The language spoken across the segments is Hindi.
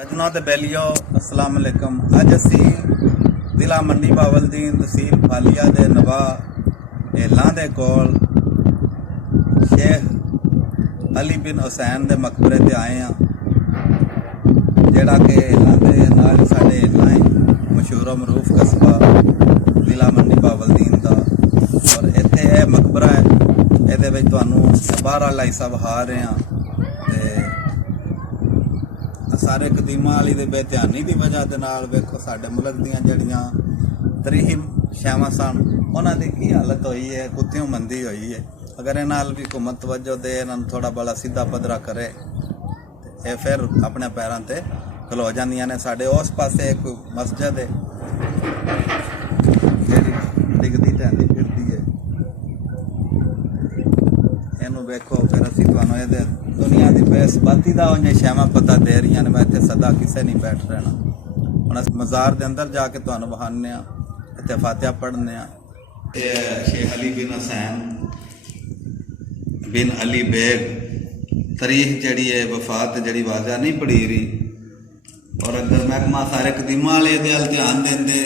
सजना ते बैलियो अस्सलाम वालेकुम। अज असी जिला मंडी बावलदीन तहसील फालिया दे नवा हेलां दे कोल शेख अली बिन हुसैन दे मकबरे ते आए हैं, जेड़ा कि हेलां दे नाल साडे हेलां है मशहूर मरूफ कस्बा जिला मंडी बावलदीन दा। और इत्थे यह मकबरा है, इहदे विच तुहानूं बाहर वाला हिस्सा विखा रहे हैं। सारे कदीमां वाली दे बेध्यानी की वजह के नाल वेखो साडे मुल्क दीयां जड़ियां तरीही शैवां सन उन्हां दी की हालत हुई है, कुत्तियों मंदी हुई है। अगर इन्हां नाल भी हुकूमत तवज्जो दे, इन्हां नूं थोड़ा बड़ा सीधा पद्धरा करे, ये फिर अपने पैरों ते खलो जांदियां ने। साडे उस पासे एक मस्जिद है जिहड़ी डिगदी ढहंदी फिरदी है, इहनूं वेखो। फिर असीं तुहानूं इहदे दुनिया की बेसबाती का उन्हें शैवां पता दे रही ने। मैं इत्थे सदा किसे नहीं बैठ रहना। हुण असीं मज़ार के अंदर जाके तुहानूं विखाने, इत्थे फातिहा पढ़ने। शेख अली बिन हुसैन बिन अली बेग तारीख जिहड़ी है वफात जिहड़ी वाज़ा नहीं पढ़ी रही। और अगर महकमा सारे कदीमां वाले इहदे अल ध्यान देंदे,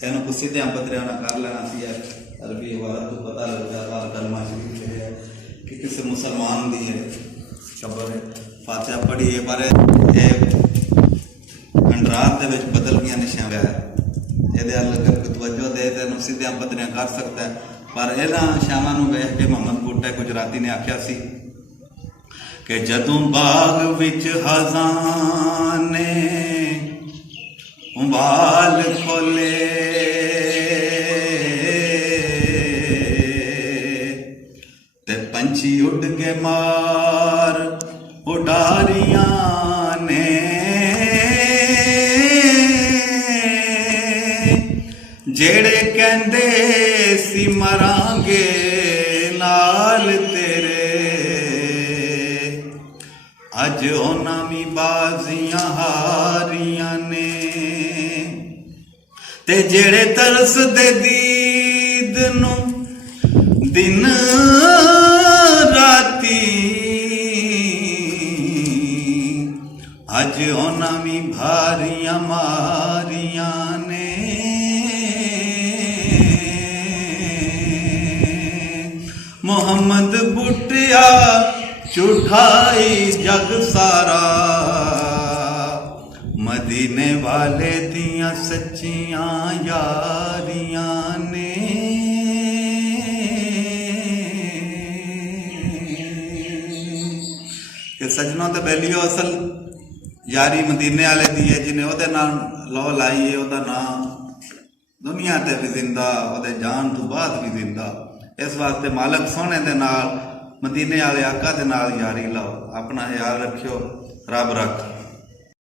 इहनूं कुछ सीधियां पद्धरियां नाल कर लेना सी। अरबी इबारत तो पता लगता है कलमा शरीफ है कि किसी मुसलमान दी है खबर है, फातिहा पढ़ी है, पर अंडरात दे विच बदल गया निशान है। ये अगर तवज्जो दे तो सीधियां पद्धरियां कर सकता है। पर इन्हां शावां नूं वेख के मोहम्मद बूटा गुजराती ने आख्या सी कि जदों बाग विच हज़ाने उबाल खोले, पंछी उड़ के मार उडारियां ने, जेड़े कहंदे सी मरांगे नाल तेरे, अज उन्हां भी बाजियां हारियां ने। ते जेड़े तरस दे दीद नूं दिन राती, अज उन्हां भी भारियां मारियां ने। मोहम्मद बुटिया झूठाई जग सारा, मदीने वाले दियां सच्चियां यारियां ने। सजनों ते बैलियो असल यारी मदीने वाले दी है, जिन्हें ओहदे नाल लो लाई है, ओहदा नाम दुनिया ते भी जिंदा, ओहदे जान तो बाद भी जिंदा। इस वास्ते मालक सोहने दे नाल मदीने वाले आका दे नाल यारी लाओ। अपना ख्याल रखियो, रब रख।